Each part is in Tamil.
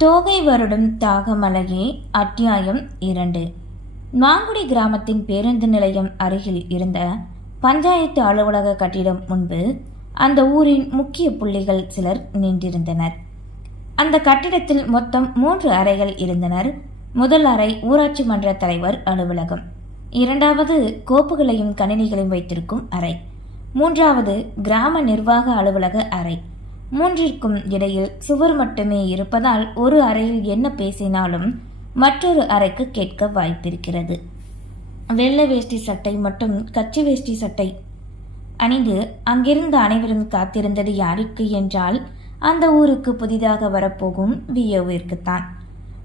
தோகை வருடம் தாகமலையே அத்தியாயம் இரண்டு. மாங்குடி கிராமத்தின் பேருந்து நிலையம் அருகில் இருந்த பஞ்சாயத்து அலுவலக கட்டிடம் முன்பு அந்த ஊரின் முக்கிய புள்ளிகள் சிலர் நின்றிருந்தனர். அந்த கட்டிடத்தில் மொத்தம் மூன்று அறைகள் இருந்தனர். முதல் அறை ஊராட்சி மன்ற தலைவர் அலுவலகம். இரண்டாவது கோப்புகளையும் கணினிகளையும் வைத்திருக்கும் அறை. மூன்றாவது கிராம நிர்வாக அலுவலக அறை. மூன்றிற்கும் இடையில் சுவர் மட்டுமே இருப்பதால் ஒரு அறையில் என்ன பேசினாலும் மற்றொரு அறைக்கு கேட்க வாய்ப்பிருக்கிறது. வெள்ளை வேஷ்டி சட்டை மற்றும் கச்சி வேஷ்டி சட்டை. அணிந்து அங்கிருந்த அனைவரும் காத்திருந்தது யாருக்கு என்றால் அந்த ஊருக்கு புதிதாக வரப்போகும் வியோவிற்குத்தான்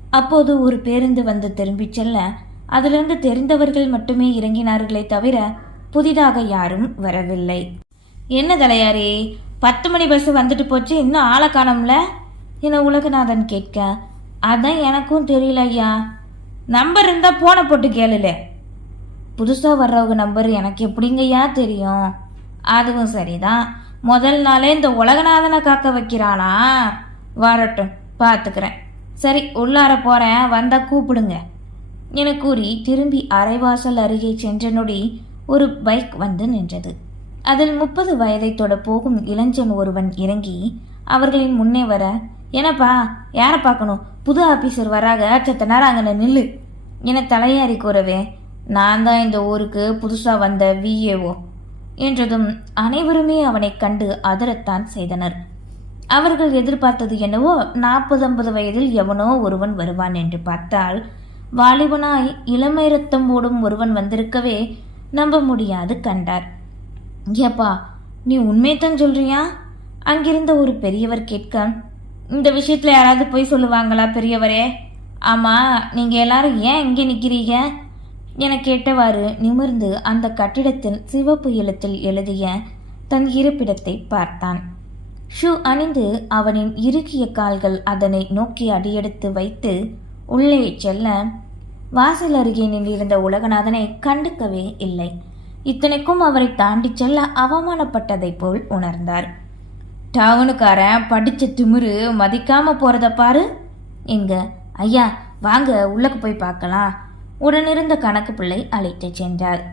அப்போது ஒரு பேருந்து வந்து திரும்பிச் செல்ல அதிலிருந்து தெரிந்தவர்கள் மட்டுமே இறங்கினார்களே தவிர புதிதாக யாரும் வரவில்லை. என்ன தலையாரே? பத்து மணி பஸ் வந்துட்டு போச்சு. இன்னும் ஆளை காணோம்ல? என உலகநாதன் கேட்க. அதான் எனக்கும் தெரியல ஐயா. நம்பர் இருந்தால் ஃபோனை போட்டு கேளுல. புதுசாக வர்றவங்க நம்பர் எனக்கு எப்படிங்கய்யா தெரியும்? அதுவும் சரிதான். முதல் நாளே இந்த உலகநாதனை காக்க வைக்கிறானா? வரட்டும் பார்த்துக்கிறேன் சரி உள்ளார போகிறேன் வந்தால் கூப்பிடுங்க. என கூறி திரும்பி அரைவாசல் அருகே சென்ற நொடி ஒரு பைக் வந்து நின்றது. அதில் முப்பது வயதை தொட போகும் இளைஞன் ஒருவன் இறங்கி அவர்களின் முன்னே வர என்னப்பா யாரை பார்க்கணும்? புது ஆபீசர் வராக சத்த நேரம் அங்கே நில்லு என தலையாரி கூறவே நான் தான் இந்த ஊருக்கு புதுசாக வந்த விஏஓ என்றதும் அனைவருமே அவனை கண்டு அதரத்தான் செய்தனர். அவர்கள் எதிர்பார்த்தது என்னவோ நாற்பது ஐம்பது வயதில் எவனோ ஒருவன் வருவான் என்று பார்த்தால் வாலிபனாய் இளமை ரத்தம் ஓடும் ஒருவன் வந்திருக்கவே நம்ப முடியாது கண்டார். ஏப்பா நீ உண்மையத்தான் சொல்றியா? அங்கிருந்த ஒரு பெரியவர் கேட்க இந்த விஷயத்தில் யாராவது போய் சொல்லுவாங்களா பெரியவரே? ஆமா நீங்க எல்லாரும் ஏன் இங்கே நிற்கிறீங்க என கேட்டவாறு நிமிர்ந்து அந்த கட்டிடத்தில் சிவப்பு எழுத்தில் எழுதிய தன் இருப்பிடத்தை பார்த்தான். ஷூ அணிந்து அவனின் இறுகிய கால்கள் அதனை நோக்கி அடியெடுத்து வைத்து உள்ளே செல்ல வாசல் அருகே நின்றிருந்த உலகநாதனை கண்டுக்கவே இல்லை. இத்தனைக்கும் அவரை தாண்டி செல்ல அவமானப்பட்டதைப் போல் உணர்ந்தார். டவுனுக்காரன் படித்த திமிரு மதிக்காம போகிறத பாரு எங்க ஐயா வாங்க உள்ளக்கு போய் பார்க்கலாம். உடனிருந்த கணக்கு பிள்ளை அழைத்துச் சென்றார்.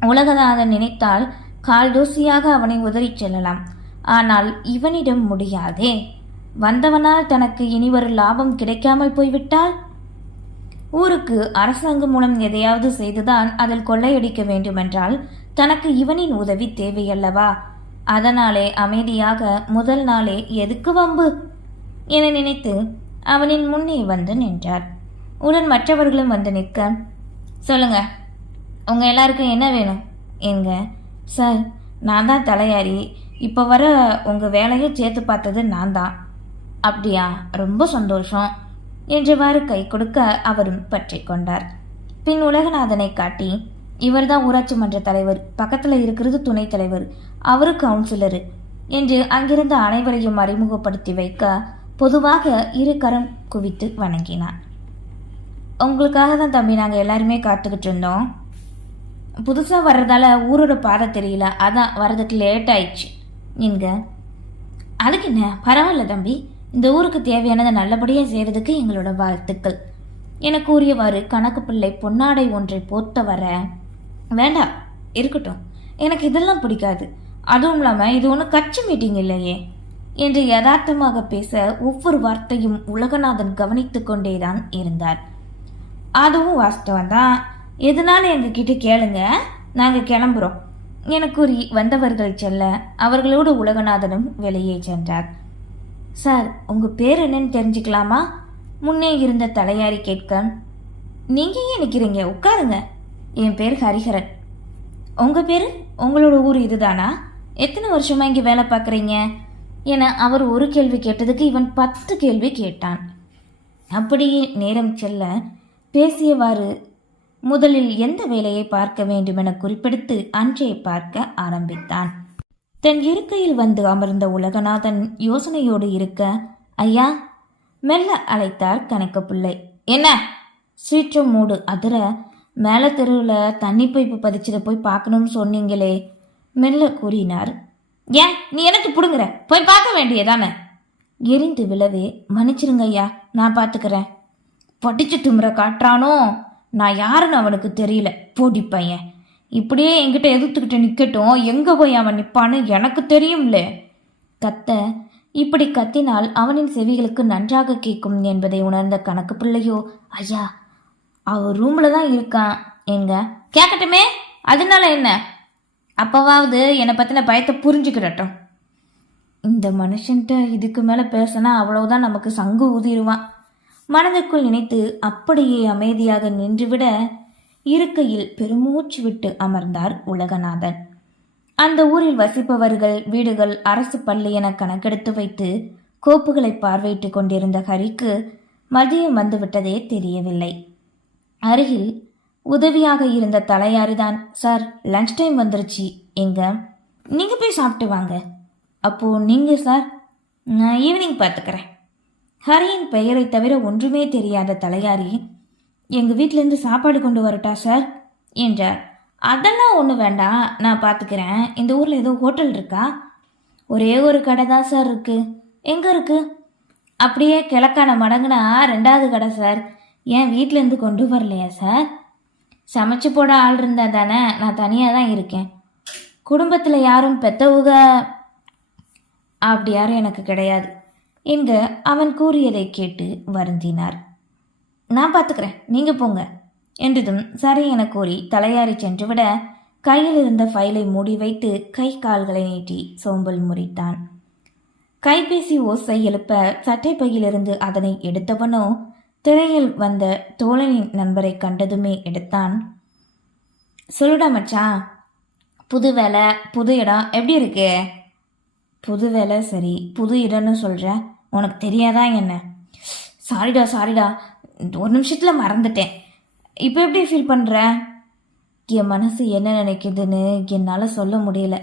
உலகநாதன் நினைத்தால் கால் தோசியாக அவனை உதறிச் செல்லலாம். ஆனால் இவனிடம் முடியாதே. வந்தவனால் தனக்கு இனி ஒரு லாபம் கிடைக்காமல் போய்விட்டால்? ஊருக்கு அரசாங்கம் மூலம் எதையாவது செய்துதான் அதில் கொள்ளையடிக்க வேண்டுமென்றால் தனக்கு இவனின் உதவி தேவையல்லவா? அதனாலே அமைதியாக முதல் நாளே எதுக்கு வம்பு? என நினைத்து அவனின் முன்னே வந்து நின்றார். உடன் மற்றவர்களும் வந்து நிற்க சொல்லுங்க உங்க எல்லாருக்கும் என்ன வேணும்? எங்க சார் நான் தான் தலையாரி. இப்போ வர உங்கள் வேலையை சேர்த்து பார்த்தது நான் தான். அப்படியா? ரொம்ப சந்தோஷம். என்றவாறு கை கொடுக்க அவரும் பற்றி கொண்டார். பின் உலகநாதனை காட்டி இவர்தான் ஊராட்சி மன்ற தலைவர் பக்கத்தில் இருக்கிறது துணைத் தலைவர் அவரு கவுன்சிலரு என்று அங்கிருந்த அனைவரையும் அறிமுகப்படுத்தி வைக்க பொதுவாக இரு கரம் குவித்து வணங்கினான் உங்களுக்காக தான் தம்பி நாங்கள் எல்லாருமே காத்துக்கிட்டு இருந்தோம். புதுசாக வர்றதால ஊரோட பாதை தெரியல அதான் வர்றதுக்கு லேட் ஆயிடுச்சு. நீங்க அதுக்கு என்ன பரவாயில்ல தம்பி இந்த ஊருக்கு தேவையானதை நல்லபடியாக செய்கிறதுக்கு எங்களோட வாழ்த்துக்கள். என கூறியவாறு கணக்கு பிள்ளை பொன்னாடை ஒன்றை போத்த வர வேண்டாம் இருக்கட்டும். எனக்கு இதெல்லாம் பிடிக்காது. அதுவும் இல்லாமல் இது ஒன்றும் கட்சி மீட்டிங் இல்லையே. என்று யதார்த்தமாக பேச ஒவ்வொரு வார்த்தையும் உலகநாதன் கவனித்து கொண்டேதான் இருந்தார். அதுவும் வாஸ்தவம் தான் எதனால எங்ககிட்ட கேளுங்க. நாங்கள் கிளம்புறோம். என கூறி வந்தவர்கள் செல்ல அவர்களோடு உலகநாதனும் வெளியே சென்றார். சார் உங்கள் பேர் என்னன்னு தெரிஞ்சுக்கலாமா? முன்னே இருந்த தலையாரி கேட்க நீங்கள் ஏன் நிற்கிறீங்க உட்காருங்க. என் பேர் ஹரிஹரன். உங்கள் பேர்? உங்களோட ஊர் இதுதானா? எத்தனை வருஷமாக இங்கே வேலை பார்க்குறீங்க? என அவர் ஒரு கேள்வி கேட்டதுக்கு இவன் பத்து கேள்வி கேட்டான். அப்படியே நேரம் செல்ல பேசியவாறு முதலில் எந்த வேலையை பார்க்க வேண்டுமென குறிப்பிடுத்து அன்றையை பார்க்க ஆரம்பித்தான். தன் இருக்கையில் வந்து அமர்ந்த உலகநாதன் யோசனையோடு இருக்க ஐயா மெல்ல அழைத்தார் கணக்கு பிள்ளை என்ன? சீற்றம் மூடு அதிர. மேல தெருவில் தண்ணி பைப்பு பதிச்சதை போய் பார்க்கணும்னு சொன்னீங்களே மெல்ல கூறினார். ஏன்? நீ எனக்கு பிடுங்குற? போய் பார்க்க வேண்டியதானே? எரிந்து விழவே மன்னிச்சிருங்க ஐயா நான் பார்த்துக்கிறேன் படிச்சு திமிர காட்டுறானோ? நான் யாருன்னு அவனுக்கு தெரியல போடி பையன். இப்படியே என்கிட்ட எதிர்த்துக்கிட்டு நிற்கட்டும் எங்கே போய் அவன் நிற்பான்னு எனக்கு தெரியும்ல. கத்த இப்படி கத்தினால் அவனின் செவிகளுக்கு நன்றாக கேட்கும் என்பதை உணர்ந்த கணக்கு பிள்ளையோ ஐயா அவர் ரூமில் தான் இருக்கான். எங்க? கேட்கட்டுமே அதனால என்ன? அப்போவாவது என்னை பற்றின பயத்தை புரிஞ்சுக்கிடட்டும். இந்த மனுஷன்ட்ட இதுக்கு மேலே பேசினா அவ்வளவுதான் நமக்கு சங்கு ஊதிடுவான். மனதிற்குள் நினைத்து அப்படியே அமைதியாக நின்றுவிட இருக்கையில் பெருமூச்சு விட்டு அமர்ந்தார் உலகநாதன். அந்த ஊரில் வசிப்பவர்கள் வீடுகள் அரசு பள்ளி என கணக்கெடுத்து வைத்து கோப்புகளை பார்வையிட்டுக் கொண்டிருந்த ஹரிக்கு மதியம் வந்துவிட்டதே தெரியவில்லை. அருகில் உதவியாக இருந்த தலையாரிதான் சார் லஞ்ச் டைம் வந்துருச்சு. எங்க? நீங்கள் போய் சாப்பிட்டு வாங்க. அப்போ நீங்கள் சார்? நான் ஈவினிங் பார்த்துக்கிறேன் ஹரியின் பெயரை தவிர ஒன்றுமே தெரியாத தலையாரி எங்கள் வீட்டிலேருந்து சாப்பாடு கொண்டு வரட்டா சார் என்றார். அதெல்லாம் ஒன்றும் வேண்டாம். நான் பார்த்துக்கிறேன் இந்த ஊரில் ஏதோ ஹோட்டல் இருக்கா? ஒரே ஒரு கடை தான் சார் இருக்குது எங்கே இருக்குது அப்படியே கிழக்கான மடங்குனா ரெண்டாவது கடை சார் ஏன் வீட்டிலேருந்து கொண்டு வரலையா சார் சமைச்சு போட ஆள் இருந்தால் தானே நான் தனியாக தான் இருக்கேன். குடும்பத்தில் யாரும் பெத்தவுக அப்படி யாரும் எனக்கு கிடையாது என்று அவன் கூறியதை கேட்டு வருந்தினார். நான் பார்த்துக்கிறேன் நீங்கள் போங்க. என்றதும் சரி என கூறி தலையாரி சென்றுவிட கையில் இருந்த ஃபைலை மூடி வைத்து கை கால்களை நீட்டி சோம்பல் முறித்தான். கைபேசி ஓசை எழுப்ப சட்டை பையிலிருந்து அதனை எடுத்தவனோ திரையில் வந்த தோழனின் நண்பரை கண்டதுமே எடுத்தான். சொல்லுடா மச்சான் புது வேலை புது இடம் எப்படி இருக்கு? புது வேலை சரி புது இடம்னு சொல்கிற உனக்கு தெரியாதா என்ன? சாரிடா சாரிடா ஒரு நிமிஷத்தில் மறந்துட்டேன். இப்போ எப்படி ஃபீல் பண்ணுற என் மனசு என்ன நினைக்குதுன்னு என்னால் சொல்ல முடியல.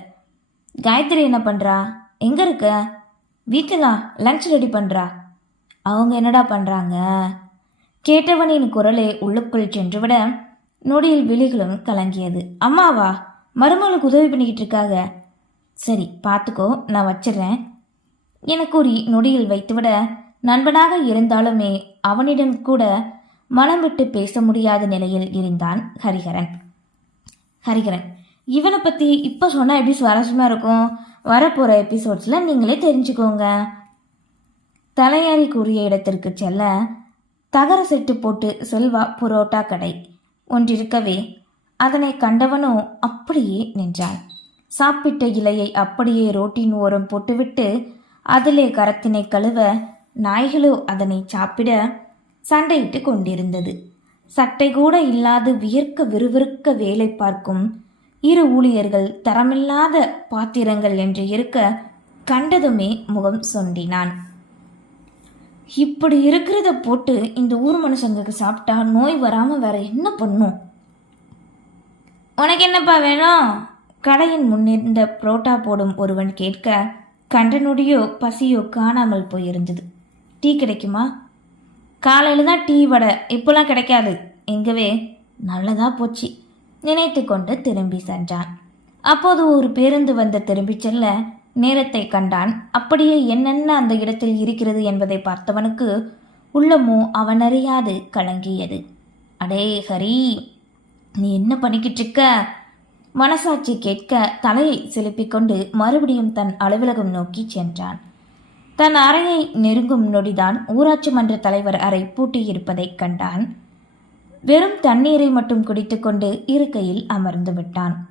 காயத்ரி என்ன பண்ணுறா எங்கே இருக்க? வீட்டில் தான் லஞ்ச் ரெடி பண்ணுறா அவங்க என்னடா பண்ணுறாங்க கேட்டவனின் குரலை உள்ளுக்குள் சென்று விட நொடியில் விழிகளும் கலங்கியது. அம்மாவா? மருமகளுக்கு உதவி பண்ணிக்கிட்டு இருக்காங்க சரி பார்த்துக்கோ நான் வச்சிடுறேன். என கூறி நொடியில் வைத்துவிட நண்பனாக இருந்தாலுமே அவனிடம் கூட மனம் விட்டு பேச முடியாத நிலையில் இருந்தான் ஹரிஹரன். ஹரிஹரன் இவனை பற்றி இப்போ சொன்னால் எப்படி சுவாரஸ்யமாக இருக்கும்? வரப்போகிற எபிசோட்ஸில் நீங்களே தெரிஞ்சுக்கோங்க. தலையாரி கூறிய இடத்திற்கு செல்ல தகர செட்டு போட்டு செல்வா புரோட்டா கடை ஒன்றிருக்கவே அதனை கண்டவனோ அப்படியே நின்றான். சாப்பிட்ட இலையை அப்படியே ரோட்டின் ஓரம் போட்டுவிட்டு அதிலே கரத்தினை கழுவ நாய்களோ அதனை சாப்பிட சண்டையிட்டு கொண்டிருந்தது. சட்டை கூட இல்லாது வியர்க்க விறுவிறுக்க வேலை பார்க்கும் இரு ஊழியர்கள் தரமில்லாத பாத்திரங்கள் என்று இருக்க கண்டதுமே முகம் சொண்டினான். இப்படி இருக்கிறத போட்டு இந்த ஊர் மனுஷங்களுக்கு சாப்பிட்டா நோய் வராமல் வேற என்ன பண்ணும்? உனக்கு என்னப்பா வேணும்? கடையின் முன்னிருந்த புரோட்டா போடும் ஒருவன் கேட்க கண்டனுடையோ பசியோ காணாமல் போயிருந்தது. டீ கிடைக்குமா? காலையில் தான் டீ வடை இப்போலாம் கிடைக்காது. எங்கவே? நல்லதாக போச்சு. நினைத்து கொண்டு திரும்பி சென்றான். அப்போது ஒரு பேருந்து வந்து திரும்பி செல்ல நேரத்தை கண்டான். அப்படியே என்னென்ன அந்த இடத்தில் இருக்கிறது என்பதை பார்த்தவனுக்கு உள்ளமோ அவனறியாது கலங்கியது. அடே ஹரி நீ என்ன பண்ணிக்கிட்டு இருக்க மனசாட்சி கேட்க தலையை செலுப்பிக் கொண்டு மறுபடியும் தன் அலுவலகம் நோக்கி சென்றான். தன் அறையை நெருங்கும் நொடிதான் ஊராட்சி மன்ற தலைவர் அறை பூட்டியிருப்பதைக் கண்டான். வெறும் தண்ணீரை மட்டும் குடித்துக்கொண்டு இருக்கையில் அமர்ந்து விட்டான்.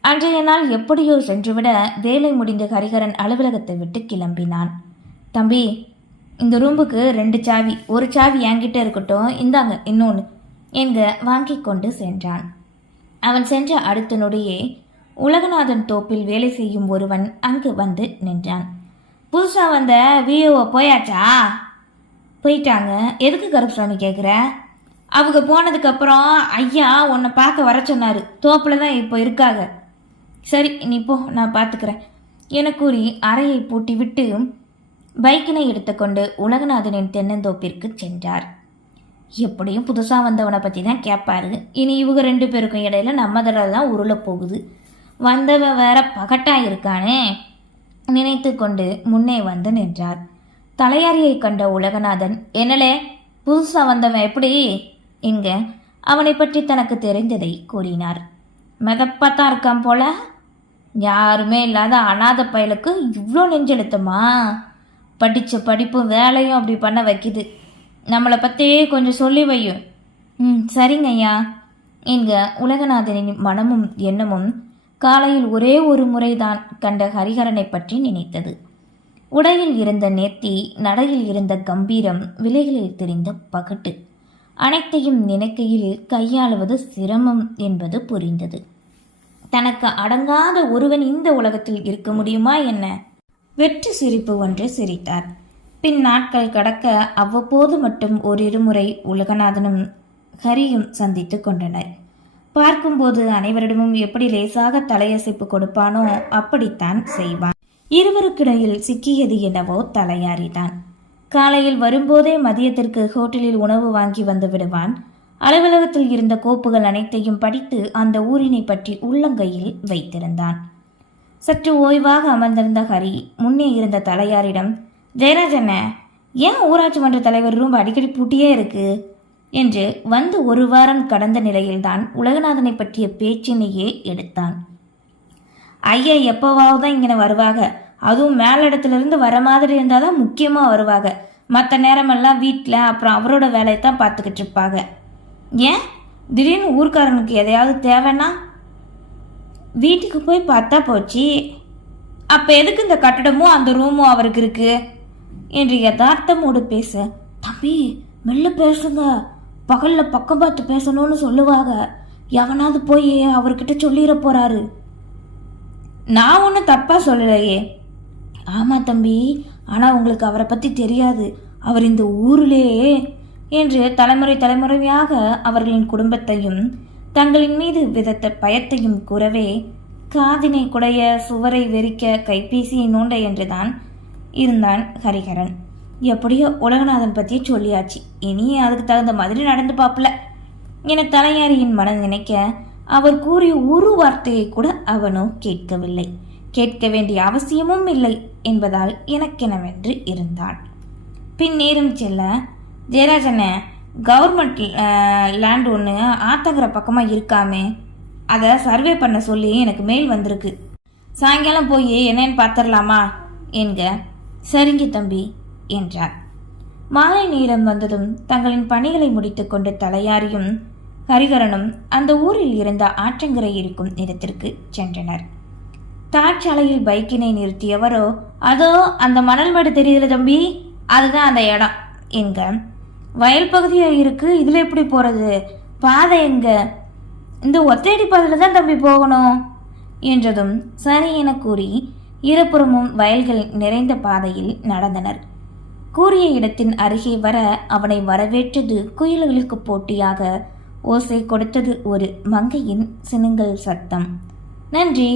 அன்றைய நாள் எப்படியோ சென்றுவிட வேலை முடிந்து ஹரிஹரன் அலுவலகத்தை விட்டு கிளம்பினான். தம்பி இந்த ரூமுக்கு ரெண்டு சாவி ஒரு சாவி என்கிட்ட இருக்கட்டும். இந்தாங்க இன்னொன்று என்க வாங்கி கொண்டு சென்றான். அவன் சென்ற அடுத்த நொடியே உலகநாதன் தோப்பில் வேலை செய்யும் ஒருவன் அங்கு வந்து நின்றான். புதுசாக வந்த விஓ போயாச்சா? போயிட்டாங்க. எதுக்கு கருப்புசாமி கேட்குற அவங்க போனதுக்கப்புறம் ஐயா உன்னை பார்க்க வர சொன்னார். தோப்பில் தான் இப்போ இருக்காங்க. சரி நீ போ நான் பார்த்துக்கிறேன் என கூறி அறையை பூட்டி விட்டு பைக்கினை எடுத்துக்கொண்டு உலகநாதனின் தென்னந்தோப்பிற்கு சென்றார். எப்படியும் புதுசாக வந்தவனை பற்றி தான் கேட்பாரு இனி இவங்க ரெண்டு பேருக்கும் இடையில நம்ம தடவை தான் உருளப் போகுது. வந்தவன் வேற பகட்டா இருக்கானே. நினைத்து கொண்டு முன்னே வந்து நின்றார். தலையாரியை கண்ட உலகநாதன் என்னலே புதுசா வந்தவன் எப்படி இங்க அவனை பற்றி தனக்கு தெரிந்ததை கூறினார். மெதப்பாத்தான் இருக்கான் போல? யாருமே இல்லாத அனாத பயலுக்கு இவ்வளோ நெஞ்செழுத்தமா? படித்த படிப்பும் வேலையும் அப்படி பண்ண வைக்குது. நம்மளை பற்றி கொஞ்சம் சொல்லி வையும். ம் சரிங்க ஐயா என்க உலகநாதனின் மனமும் எண்ணமும் காலையில் ஒரே ஒரு முறைதான் கண்ட ஹரிஹரனை பற்றி நினைத்தது. உடையில் இருந்த நேர்த்தி நடையில் இருந்த கம்பீரம் விலைகளில் தெரிந்த பகட்டு. அனைத்தையும் நினைக்கையில் கையாளுவது சிரமம் என்பது புரிந்தது. தனக்கு அடங்காத ஒருவன் இந்த உலகத்தில் இருக்க முடியுமா என்ன? வெற்று சிரிப்பு ஒன்று சிரித்தார். பின் நாட்கள் கடக்க அவ்வப்போது மட்டும் ஓரிரு முறை உலகநாதனும் ஹரியும் சந்தித்து கொண்டனர். பார்க்கும்போது அனைவரிடமும் எப்படி லேசாக தலையசைப்பு கொடுப்பானோ அப்படித்தான் செய்வான். இருவருக்கிடையில் சிக்கியது என்னவோ தலையாரிதான். காலையில் வரும்போதே மதியத்திற்கு ஹோட்டலில் உணவு வாங்கி வந்து விடுவான். அலுவலகத்தில் இருந்த கோப்புகள் அனைத்தையும் படித்து அந்த ஊரினை பற்றி உள்ளங்கையில் வைத்திருந்தான். சற்று ஓய்வாக அமர்ந்திருந்த ஹரி முன்னே இருந்த தலையாரிடம் ஜெயராஜன ஏன் ஊராட்சி மன்ற தலைவர் ரூம் அடிக்கடி பூட்டியே இருக்குது என்று வந்து ஒரு வாரம் கடந்த நிலையில்தான் உலகநாதனை பற்றிய பேச்சினையே எடுத்தான். ஐயா எப்போவாவது தான் இங்கே வருவாங்க அதுவும் மேலிடத்துலேருந்து வர மாதிரி இருந்தால் தான் முக்கியமாக வருவாங்க மற்ற நேரமெல்லாம் வீட்டில் அப்புறம் அவரோட வேலையை தான் பார்த்துக்கிட்டு இருப்பாங்க ஏன்? திடீர்னு ஊர்க்காரனுக்கு எதையாவது தேவைன்னா? வீட்டுக்கு போய் பார்த்தா போச்சு. அப்போ எதுக்கு இந்த கட்டடமும் அந்த ரூமும் அவருக்கு இருக்கு? என்று யதார்த்தமோடு பேச தம்பி மெல்ல பேசுங்க. பகலில் பக்கம் பார்த்து பேசணும்னு சொல்லுவாங்க எவனாவது போய் அவர்கிட்ட சொல்லிட போறாரு. நான் ஒன்றும் தப்பாக சொல்லலையே. ஆமாம் தம்பி ஆனால் உங்களுக்கு அவரை பற்றி தெரியாது. அவர் இந்த ஊரிலேயே என்று தலைமுறை தலைமுறையாக அவர்களின் குடும்பத்தையும் தங்களின் மீது விதத்த பயத்தையும் கூறவே காதினை குடைய சுவரை வெறிக்க கைபேசியை நோண்ட என்றுதான் இருந்தான் ஹரிஹரன். எப்படியோ உலகநாதன் பற்றி சொல்லியாச்சு. இனி அதுக்கு தகுந்த மாதிரி நடந்து பார்ப்பல. என தலையாரியின் மனம் நினைக்க அவர் கூறிய ஒரு வார்த்தையை கூட அவனோ கேட்கவில்லை. கேட்க வேண்டிய அவசியமும் இல்லை என்பதால் எனக்கெனவென்று இருந்தான் பின் நேரம் செல்ல ஜெயராஜனே கவர்மெண்ட் லேண்ட் ஒன்று ஆத்தங்கர பக்கமாக இருக்காமே. அதை சர்வே பண்ண சொல்லி எனக்கு மெயில் வந்திருக்கு. சாயங்காலம் போய் என்னன்னு பார்த்துடலாமா என்க. சரிங்க தம்பி. என்றார் மாலை நேரம் வந்ததும் தங்களின் பணிகளை முடித்துக்கொண்டு தலையாரியும் ஹரிகரனும் அந்த ஊரில் இருந்த ஆற்றங்கரை இருக்கும் இடத்திற்கு சென்றனர். தாழ்ச்சாலையில் பைக்கினை நிறுத்தியவரோ அதோ அந்த மணல் மடு தெரியுதுல தம்பி அதுதான் அந்த இடம் எங்க வயல் பகுதியாக இருக்கு இதில் எப்படி போறது? பாதை எங்க? இந்த ஒத்தையடி பாதையில தான் தம்பி போகணும் என்றதும் சரி என கூறி இருபுறமும் வயல்கள் நிறைந்த பாதையில் நடந்தனர். கூறிய இடத்தின் அருகே வர அவனை வரவேற்றது குயில்களுக்கு போட்டியாக ஓசை கொடுத்தது ஒரு மங்கையின் சினுங்கல் சத்தம். நன்றி.